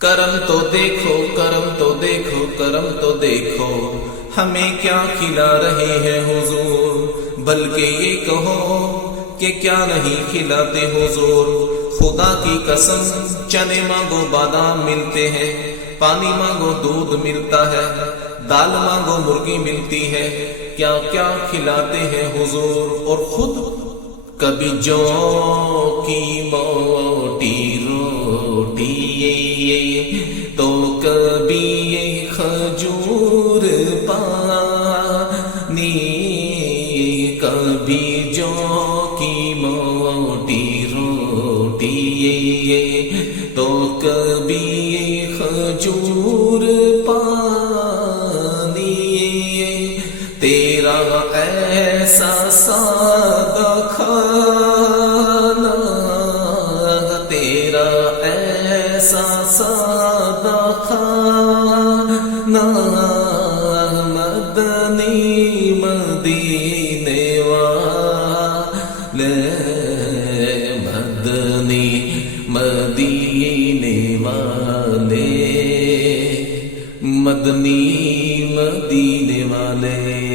کرم تو دیکھو، کرم تو دیکھو، کرم تو دیکھو، ہمیں کیا کھلا رہے ہیں حضور، بلکہ یہ کہو کہ کیا نہیں کھلاتے حضور۔ خدا کی قسم چنے مانگو بادام ملتے ہیں، پانی مانگو دودھ ملتا ہے، دال مانگو مرغی ملتی ہے، کیا کیا کھلاتے ہیں حضور، اور خود کبھی جو کی موٹی روٹی تو کبھی یہ کھجور پانی، کبھی جو کی موٹی روٹی تو کبھی یہ کھجور پانی، تیرا ایسا سادہ کھانا، تیرا ایسا سادہ کھانا، مدنی مدینے والے، مدنی مدینے والے، مدنی مدینے والے۔